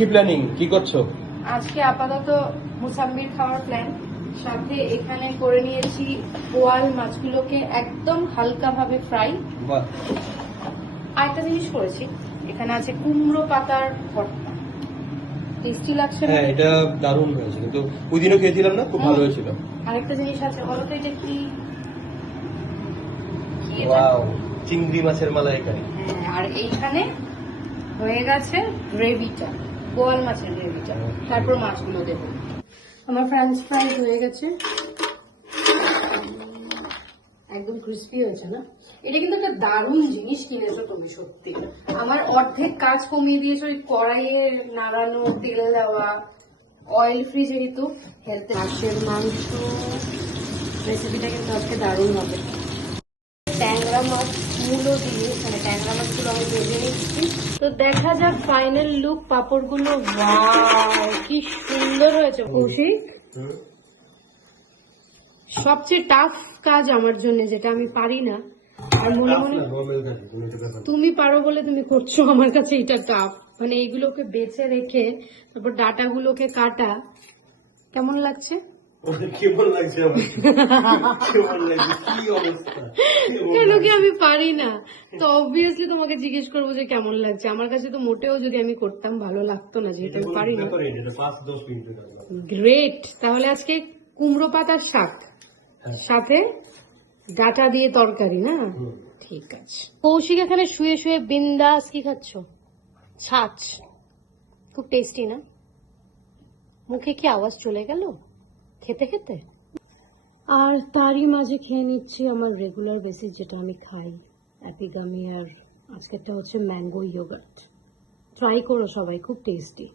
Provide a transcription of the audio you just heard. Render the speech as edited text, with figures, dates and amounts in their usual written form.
কি প্ল্যানিং, কি করছো? আজকে আপাতত মুসাম্বির খাওয়ার প্ল্যান, সাথে এখানে করে নিয়েছি বোয়াল মাছগুলোকে একদম হালকা ভাবে ফ্রাই। বাহ, আরেকটা জিনিস করেছি, এখানে আছে কুমড়ো পাতার ভর্তা। টেস্টি লাগছে না? হ্যাঁ এটা দারুণ হয়েছে, কিন্তু ওই দিনও খেয়েছিলাম না, খুব ভালো হয়েছিল। আরেকটা জিনিস আছে, বলো তো এটা কি? কি এটা? ওয়াও, চিংড়ি মাছের মালাইকারি। হ্যাঁ, আর এইখানে হয়ে গেছে গ্রেভিটা, বোয়াল মাছের গ্রেভিটা। তারপর মাছগুলো দেবো। আমার ফ্রেঞ্চ ফ্রাইজ হয়ে গেছে, একদম ক্রিস্পি হয়েছে না? এটা কিন্তু একটা দারুণ জিনিস কিনেছো তুমি, সত্যি। আমার অর্ধেক কাজ কমিয়ে দিয়েছো, ওই কড়াইয়ে নাড়ানো, তেল দেওয়া, অয়েল ফ্রি, যেহেতু হেলথে। মাছের মাংস রেসিপিটা কিন্তু আজকে দারুণ হবে। ট্যাংরা মাছ মূলো দিয়ে, মানে ট্যাংরা মাছগুলো আমি ভেজে নিচ্ছি। তো দেখা যাক ফাইনাল লুক পাপড়গুলো। ওয়াও, কি সুন্দর হয়েছে কৌশিক। সবচেয়ে টাফ কাজ আমার জন্য, যেটা আমি পারি না, আর মনে মনে তুমি পারো বলে তুমি করছো। আমার কাছে এটা টাফ, মানে এইগুলোকে বেছে রেখে তারপর ডাটাগুলোকে কাটা। কেমন লাগছে? কেমন লাগছে আমার? কেমন লাগছে? কি অবস্থা? কেন কি আমি পারি না, তো অবভিয়াসলি তোমাকে জিজ্ঞেস করবো যে কেমন লাগছে। আমার কাছে তো মোটেও, যদি আমি করতাম ভালো লাগতো না, যেহেতু আমি পারি না। 5-10 মিনিট। গ্রেট। তাহলে আজকে কুমড়ো পাতার শাক, সাথে ডাটা দিয়ে তরকারি, না? ঠিক আছে। কৌশিক এখানে শুয়ে শুয়ে বিন্দাস কি খাচ্ছ? ছাচ। খুব টেস্টি না? মুখে কি আওয়াজ চলে গেল খেতে খেতে? আর তারই মাঝে খেয়ে নিচ্ছি আমার রেগুলার বেসিস, যেটা আমি খাই, অ্যাপিগামি। আর আজকেরটা হচ্ছে ম্যাঙ্গো ইয়োগার্ট। ট্রাই করো সবাই, খুব টেস্টি।